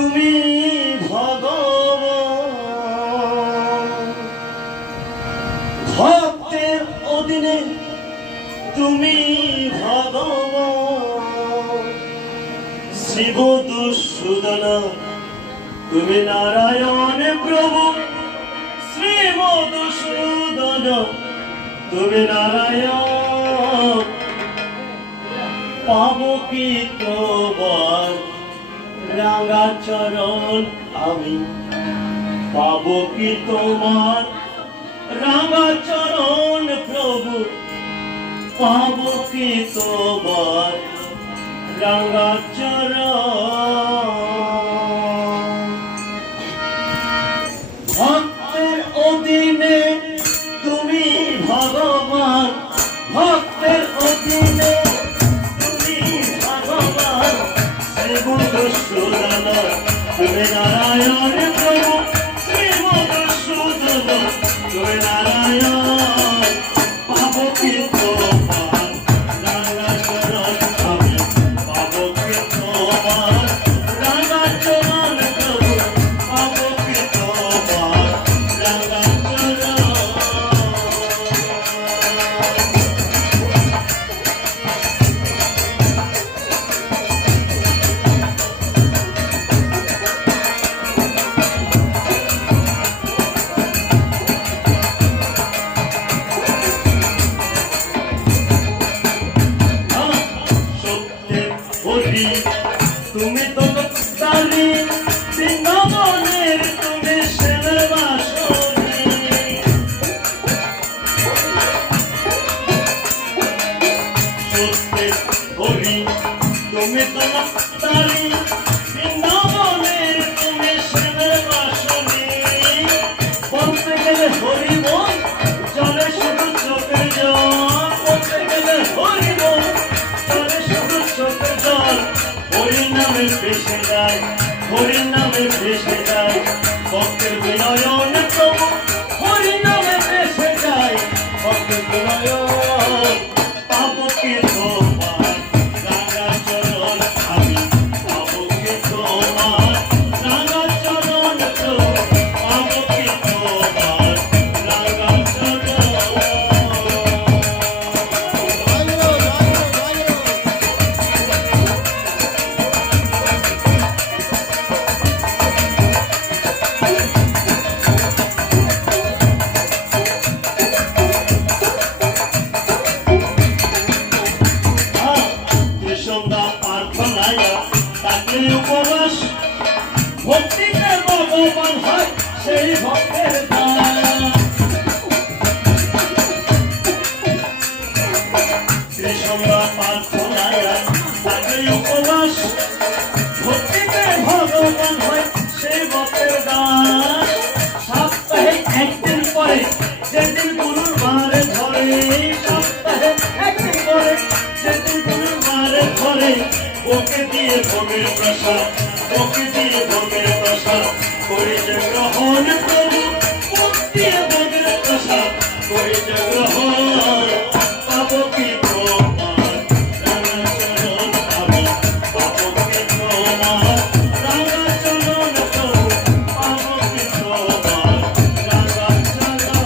তুমি ভগবান, ভক্তের অধীনে তুমি ভগবান, শ্রীমধুসূদন তুমি নারায়ণ প্রভু, শ্রীমধুসূদন তুমি নারায়ণ। পাবো কি তোমার রাঙা চরণ আমি, পাবো কি তোমার রাঙা চরণ প্রভু, পাবো কি তোমার রাঙা চরণ। ভক্তের অধীনে তুমি ভগবান, ভক্তের অধীনে তুমি ভগবান, শ্রীমধুসূদন তুমি নারায়ণ প্রভু, শ্রীমধুসূদন তুমি নারায়ণ। পাবো কি তোমার রাঙা চরণ আমি, পাবো কি তোমার রাঙা চরণ প্রভু, পাবো কি তোমার রাঙা চরণ। তুমি তো মুক্তারি বৃন্দাবনের, তুমি শ্যামের বাসনে। সত্যের হরি তুমি তো মুক্তারি বৃন্দাবনের, তুমি শ্যামের বাসনে। বলতে গেলে হরি বল চলে শুধু চোখের জল, বলতে গেলে হরি বল চলে শুধু চোখের জল। হরির নামে ভেসে যায়, হরির নামে ভেসে যায় ভক্তের বিনয়ন প্রভু, হরির নামে ভেসে যায় ভক্তের বিনয়ন। পাবো কি তোমার রাঙা চরণ আমি, পাবো কি তোমার রাঙা চরণ প্রভু, পাবো কি তোমার রাঙা চরণ। উপবাস ভক্তিতে ভগবান হয় সেই ভক্তের দান। কৃষ্ণরা প্রার্থনায় তাকে উপবাস ভক্তিতে ভগবান হয় সেই ভক্তের দান। সপ্তাহে একদিন পরে যেদিন গুরুর বারে ধরে, সপ্তাহে একদিন পরে যেদিন গুরুর বারে ধরে, ওকে দিয়ে ভোগের প্রসাদ, ওকে দিয়ে ভোগের প্রসাদ করে যে গ্রহণ প্রভু, ওকে দিয়ে ভোগের প্রসাদ করে যে গ্রহণ। পাবো কি তোমার রাঙা চরণ আমি, পাবো কি তোমার রাঙা চরণ প্রভু, পাবো কি তোমার রাঙা চরণ।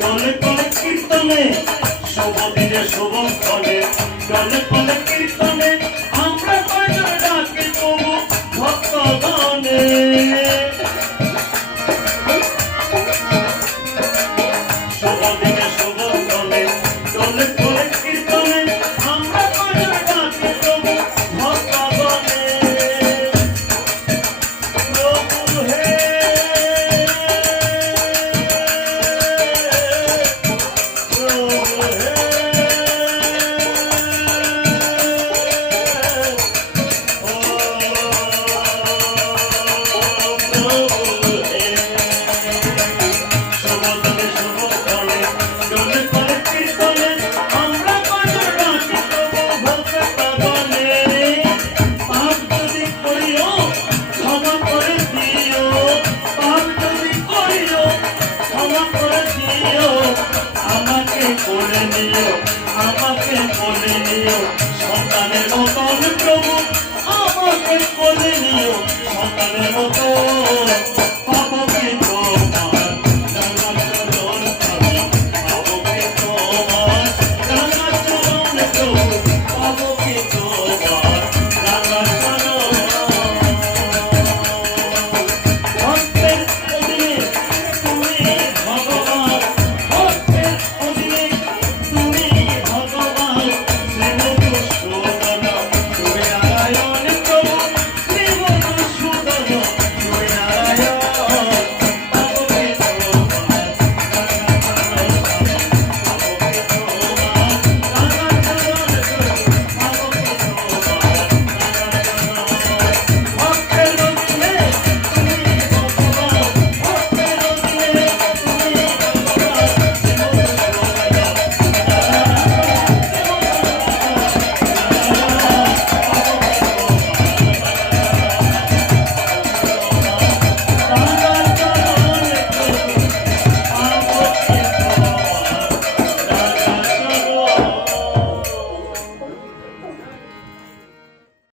দলে দলে কীর্তনে শুভ দিনে শুভ ফলে, দলে দলে কীর্তনে আমরা কয়জন ডাকি তবু ভক্তগণে। শুভ দিনে শুভ ফলে, দলে দলে কীর্তনে আমরা কয়জন ডাকি তবু ভক্তগণে। প্রভু হে আমরা কোলে নিও, আমাকে কোলে নিও, সন্তানের মতন প্রভু আমাকে কোলে নিও, সন্তানের মতো